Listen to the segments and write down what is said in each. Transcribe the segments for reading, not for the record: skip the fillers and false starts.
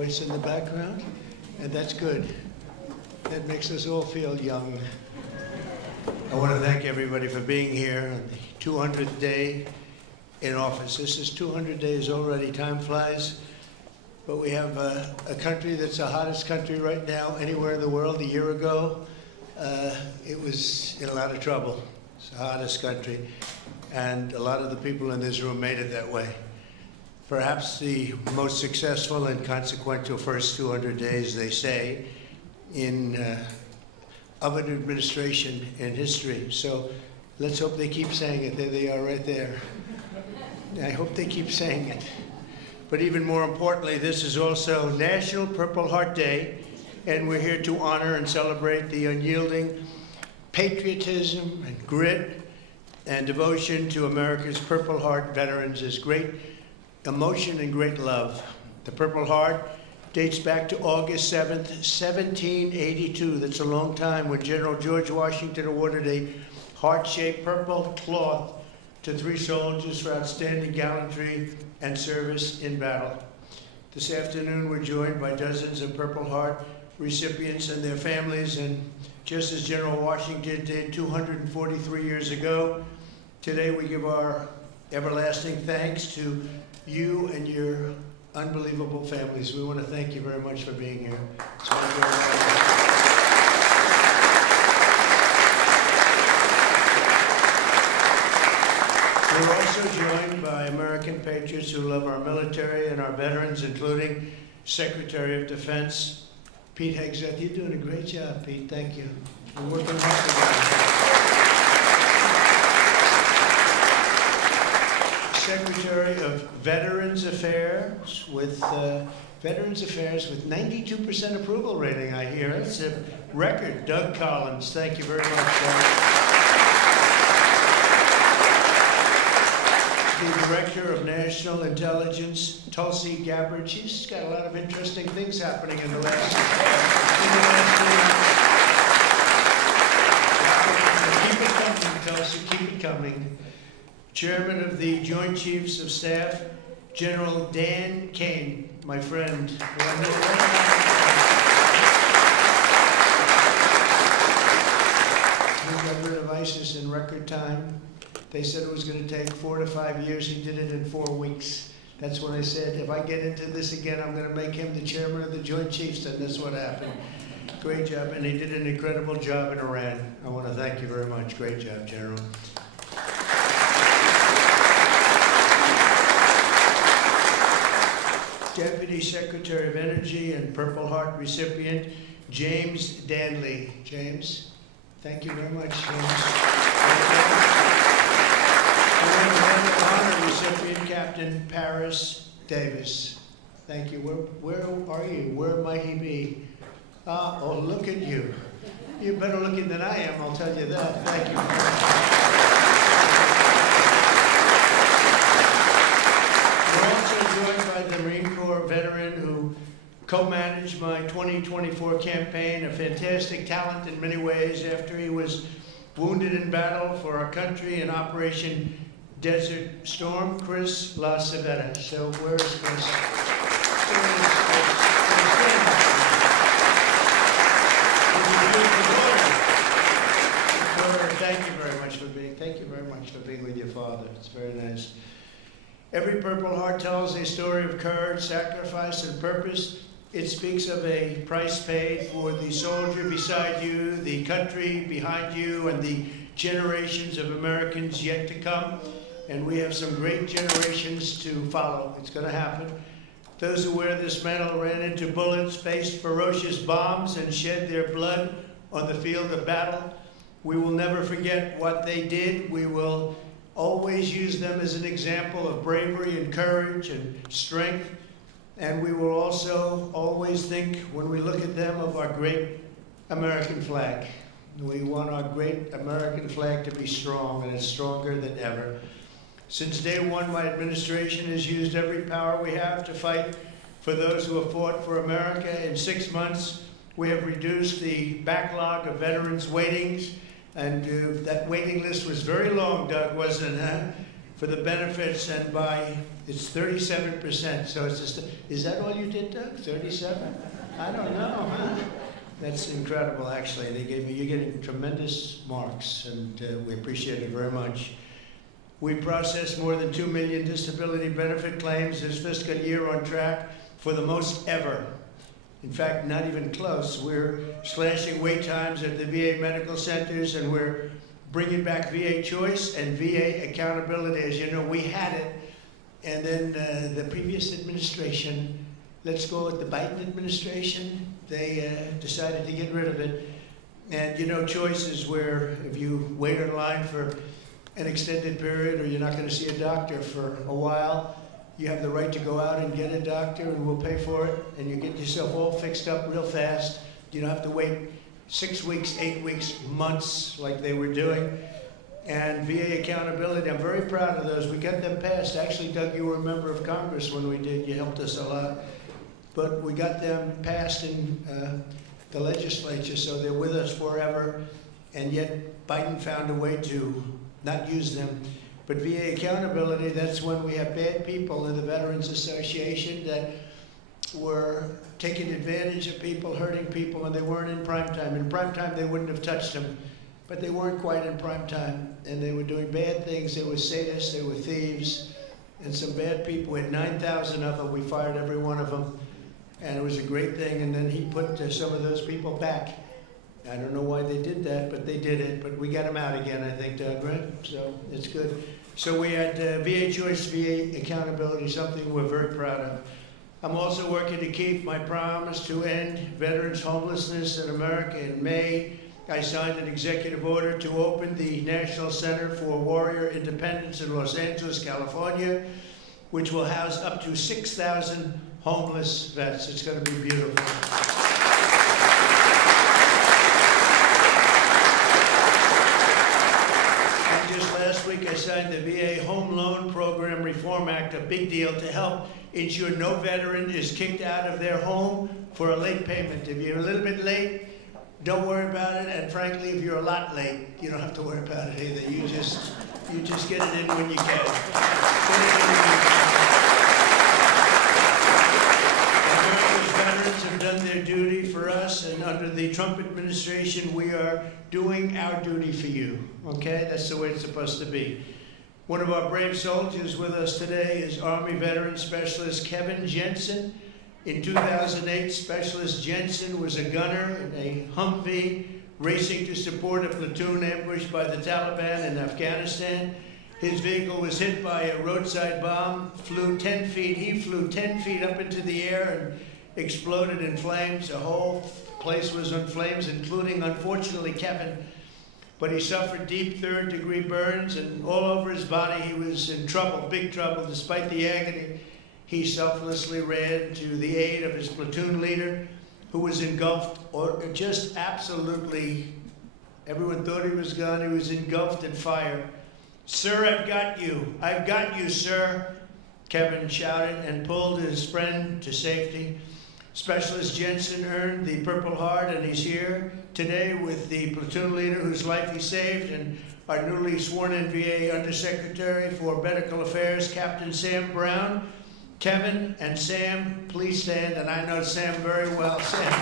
voice in the background, and that's good. That makes us all feel young. I want to thank everybody for being here on the 200th day in office. This is 200 days already. Time flies. But we have a country that's the hottest country right now anywhere in the world. A year ago, it was in a lot of trouble. It's the hottest country. And a lot of the people in this room made it that way. Perhaps the most successful and consequential first 200 days, they say, of an administration in history. So let's hope they keep saying it. There they are right there. I hope they keep saying it. But even more importantly, this is also National Purple Heart Day, and we're here to honor and celebrate the unyielding patriotism and grit and devotion to America's Purple Heart veterans. Is great emotion and great love. The Purple Heart dates back to August 7th, 1782. That's a long time, when General George Washington awarded a heart-shaped purple cloth to 3 soldiers for outstanding gallantry and service in battle. This afternoon, we're joined by dozens of Purple Heart recipients and their families, and just as General Washington did 243 years ago, today we give our everlasting thanks to you and your unbelievable families. We want to thank you very much for being here. We're also joined by American patriots who love our military and our veterans, including Secretary of Defense Pete Hegseth. You're doing a great job, Pete. Thank you. We're working hard together. Secretary of Veterans Affairs with 92% approval rating, I hear. It's a record. Doug Collins. Thank you very much, Doug. The Director of National Intelligence, Tulsi Gabbard. She's got a lot of interesting things happening in the last year. Keep it coming, Tulsi, keep it coming. Chairman of the Joint Chiefs of Staff, General Dan Kane, my friend. Who got rid of ISIS in record time. They said it was going to take 4 to 5 years. He did it in 4 weeks. That's when I said, if I get into this again, I'm going to make him the chairman of the Joint Chiefs, and that's what happened. Great job, and he did an incredible job in Iran. I want to thank you very much. Great job, General. Deputy Secretary of Energy and Purple Heart recipient, James Danley. James, thank you very much, James. Honor recipient, Captain Paris Davis. Thank you. Where are you? Where might he be? Oh, look at you. You're better looking than I am, I'll tell you that. Thank you. We're also joined by the Marine Corps veteran who co-managed my 2024 campaign, a fantastic talent in many ways after he was wounded in battle for our country in Operation Desert Storm, Chris LaCivetta. So where's Chris? Thank you very much for being with your father. It's very nice. Every Purple Heart tells a story of courage, sacrifice, and purpose. It speaks of a price paid for the soldier beside you, the country behind you, and the generations of Americans yet to come. And we have some great generations to follow. It's going to happen. Those who wear this medal ran into bullets, faced ferocious bombs, and shed their blood on the field of battle. We will never forget what they did. We will always use them as an example of bravery and courage and strength. And we will also always think, when we look at them, of our great American flag. We want our great American flag to be strong, and it's stronger than ever. Since day one, my administration has used every power we have to fight for those who have fought for America. In 6 months, we have reduced the backlog of veterans' waitings, and that waiting list was very long, Doug, wasn't it? for the benefits, and it's 37%. So it's just, is that all you did, Doug? 37? I don't know, huh? That's incredible, actually. You're getting tremendous marks, and we appreciate it very much. We processed more than 2 million disability benefit claims this fiscal year, on track for the most ever. In fact, not even close. We're slashing wait times at the VA medical centers, and we're bringing back VA choice and VA accountability. As you know, we had it, and then the previous administration, let's go with the Biden administration, they decided to get rid of it. And you know, choice is where if you wait in line for an extended period, or you're not going to see a doctor for a while, you have the right to go out and get a doctor, and we'll pay for it, and you get yourself all fixed up real fast. You don't have to wait 6 weeks, 8 weeks, months like they were doing. And VA accountability, I'm very proud of those. We got them passed. Actually, Doug, you were a member of Congress when we did. You helped us a lot. But we got them passed in the legislature, so they're with us forever. And yet Biden found a way to not use them. But VA accountability, that's when we have bad people in the Veterans Association that were taking advantage of people, hurting people, and they weren't in prime time. In prime time, they wouldn't have touched them, but they weren't quite in prime time, and they were doing bad things. They were sadists, they were thieves, and some bad people. We had 9,000 of them. We fired every one of them, and it was a great thing. And then he put some of those people back. I don't know why they did that, but they did it. But we got them out again, I think, Doug, right? So it's good. So we had VA choice, VA accountability, something we're very proud of. I'm also working to keep my promise to end veterans' homelessness in America. In May, I signed an executive order to open the National Center for Warrior Independence in Los Angeles, California, which will house up to 6,000 homeless vets. It's going to be beautiful. Last week I signed the VA Home Loan Program Reform Act, a big deal, to help ensure no veteran is kicked out of their home for a late payment. If you're a little bit late, don't worry about it. And frankly, if you're a lot late, you don't have to worry about it either. You just get it in when you can. America's veterans have done their duty for us, and under the Trump administration, we are doing our duty for you. Okay? That's the way it's supposed to be. One of our brave soldiers with us today is Army Veteran Specialist Kevin Jensen. In 2008, Specialist Jensen was a gunner in a Humvee racing to support a platoon ambushed by the Taliban in Afghanistan. His vehicle was hit by a roadside bomb, flew 10 feet. He flew 10 feet up into the air and exploded in flames. The whole place was on flames, including, unfortunately, Kevin. But he suffered deep third-degree burns, and all over his body he was in trouble, big trouble. Despite the agony, he selflessly ran to the aid of his platoon leader, who was engulfed, or just absolutely, everyone thought he was gone. He was engulfed in fire. "Sir, I've got you. I've got you, sir," Kevin shouted and pulled his friend to safety. Specialist Jensen earned the Purple Heart, and he's here today with the platoon leader whose life he saved, and our newly sworn-in VA Undersecretary for Medical Affairs, Captain Sam Brown. Kevin and Sam, please stand, and I know Sam very well. Sam.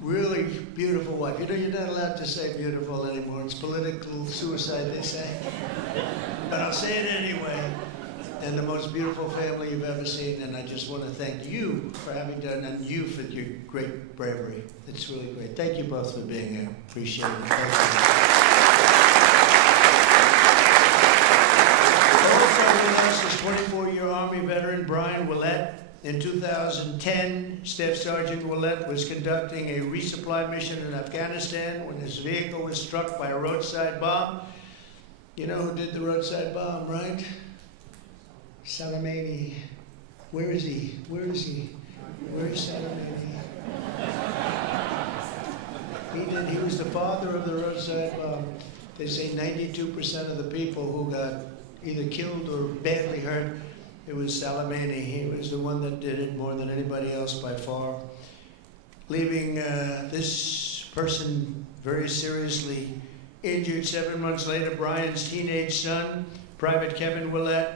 Really beautiful wife. You know, you're not allowed to say beautiful anymore. It's political suicide, they say. But I'll say it anyway. And the most beautiful family you've ever seen. And I just want to thank you for having done, and you for your great bravery. It's really great. Thank you both for being here. Appreciate it. Thank you. Also with us is 24-year Army veteran Brian Willett. In 2010, Staff Sergeant Willett was conducting a resupply mission in Afghanistan when his vehicle was struck by a roadside bomb. You know who did the roadside bomb, right? Salamani. Where is he? Where is he? Where is Salamani? He was the father of the roadside bomb. They say 92% of the people who got either killed or badly hurt, it was Salamani. He was the one that did it more than anybody else by far. Leaving this person very seriously injured. 7 months later, Brian's teenage son, Private Kevin Willett,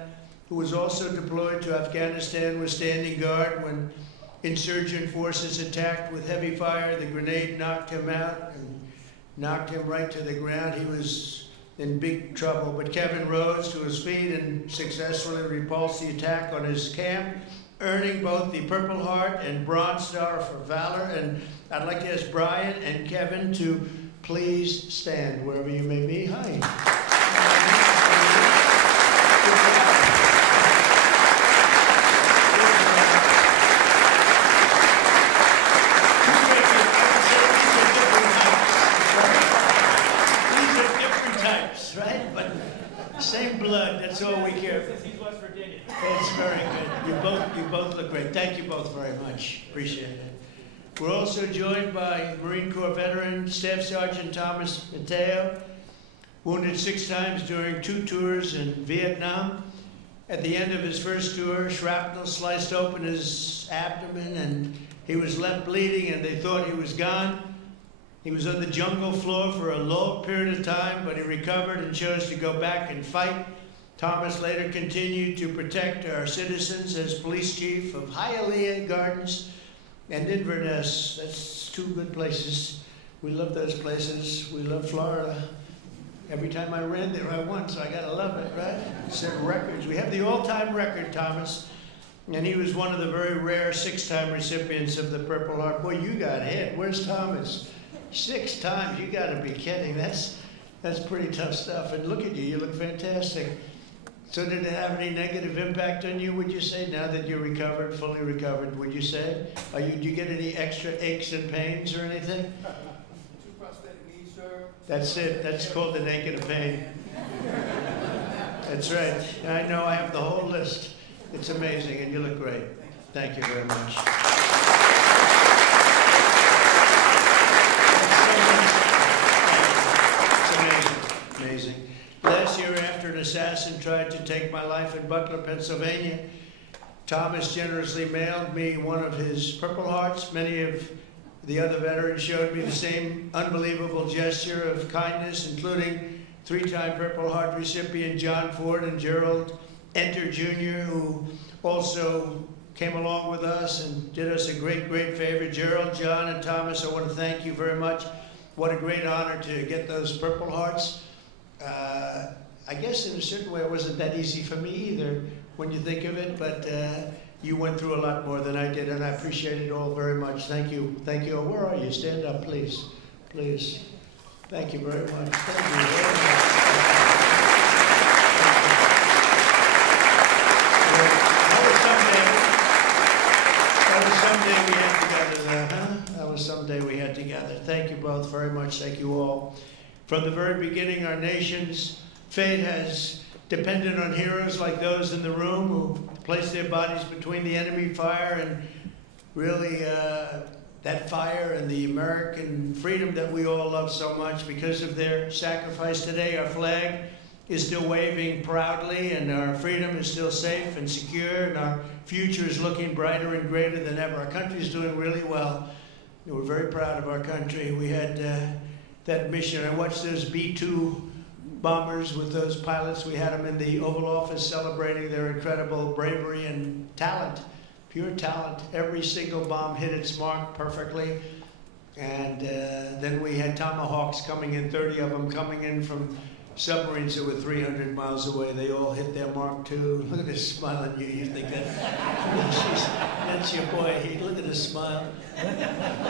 who was also deployed to Afghanistan, was standing guard when insurgent forces attacked with heavy fire. The grenade knocked him out and knocked him right to the ground. He was in big trouble, but Kevin rose to his feet and successfully repulsed the attack on his camp, earning both the Purple Heart and Bronze Star for valor. And I'd like to ask Brian and Kevin to please stand wherever you may be. Hi. Same blood, that's all we care for. He's West Virginia. That's very good. You both look great. Thank you both very much. Appreciate it. We're also joined by Marine Corps veteran Staff Sergeant Thomas Mateo, wounded 6 times during 2 tours in Vietnam. At the end of his first tour, shrapnel sliced open his abdomen and he was left bleeding and they thought he was gone. He was on the jungle floor for a long period of time, but he recovered and chose to go back and fight. Thomas later continued to protect our citizens as police chief of Hialeah Gardens and Inverness. That's 2 good places. We love those places. We love Florida. Every time I ran there, I won, so I gotta love it, right? Set records. We have the all-time record, Thomas. And he was one of the very rare 6-time recipients of the Purple Heart. Boy, you got hit. Where's Thomas? 6 times, you gotta be kidding. That's pretty tough stuff. And look at you, you look fantastic. So did it have any negative impact on you, would you say, now that you're recovered, fully recovered, would you say? Do you get any extra aches and pains or anything? 2 prosthetic knees, sir. That's it, that's called the negative pain. That's right, I know, I have the whole list. It's amazing, and you look great. Thank you very much. Amazing. Last year, after an assassin tried to take my life in Butler, Pennsylvania, Thomas generously mailed me one of his Purple Hearts. Many of the other veterans showed me the same unbelievable gesture of kindness, including 3-time Purple Heart recipient John Ford and Gerald Enter Jr., who also came along with us and did us a great, great favor. Gerald, John, and Thomas, I want to thank you very much. What a great honor to get those Purple Hearts. I guess in a certain way it wasn't that easy for me either when you think of it, but you went through a lot more than I did, and I appreciate it all very much. Thank you. Thank you. Where are you? Stand up, please. Please. Thank you very much. Thank you very much. Someday we had together there, huh? That was someday we had together. Thank you both very much. Thank you all. From the very beginning, our nation's fate has depended on heroes like those in the room who placed their bodies between the enemy fire and really that fire and the American freedom that we all love so much. Because of their sacrifice today, our flag is still waving proudly and our freedom is still safe and secure and our future is looking brighter and greater than ever. Our country is doing really well. We're very proud of our country. We had that mission. I watched those B-2 bombers with those pilots. We had them in the Oval Office celebrating their incredible bravery and talent, pure talent. Every single bomb hit its mark perfectly. And then we had Tomahawks coming in, 30 of them coming in from submarines that were 300 miles away. They all hit their mark too. Look at this smile on you. You think that's your boy. Look at his smile.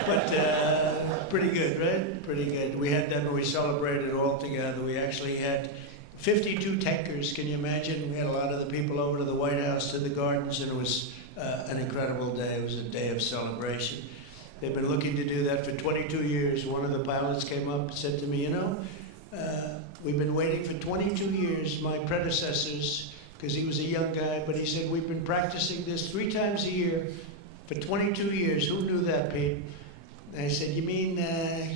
But pretty good, right? Pretty good. We had them and we celebrated all together. We actually had 52 tankers. Can you imagine? We had a lot of the people over to the White House, to the gardens, and it was an incredible day. It was a day of celebration. They've been looking to do that for 22 years. One of the pilots came up and said to me, you know, we've been waiting for 22 years. My predecessors because he was a young guy, but he said, we've been practicing this 3 times a year for 22 years. Who knew that, Pete? And I said, you mean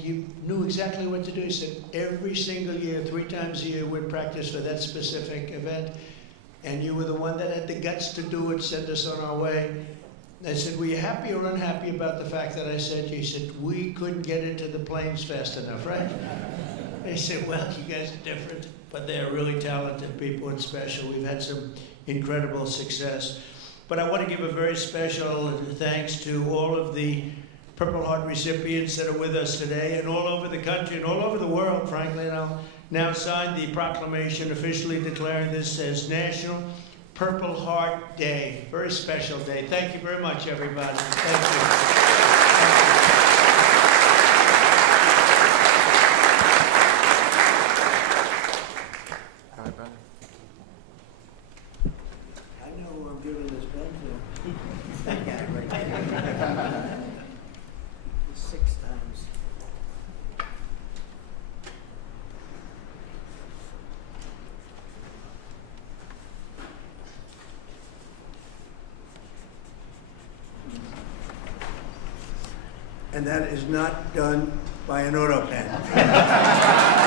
you knew exactly what to do? He said, every single year, 3 times a year, we practice for that specific event. And you were the one that had the guts to do it, send us on our way. I said, were you happy or unhappy about the fact that I said, he said, we couldn't get into the planes fast enough, right? I said, well, you guys are different, but they're really talented people and special. We've had some incredible success. But I want to give a very special thanks to all of the Purple Heart recipients that are with us today, and all over the country and all over the world, frankly. And I'll now sign the proclamation officially declaring this as National Purple Heart Day. Very special day. Thank you very much, everybody. Thank you. All right, brother. I know who I'm giving this pen to. That guy right there. 6 times. And that is not done by an auto pen.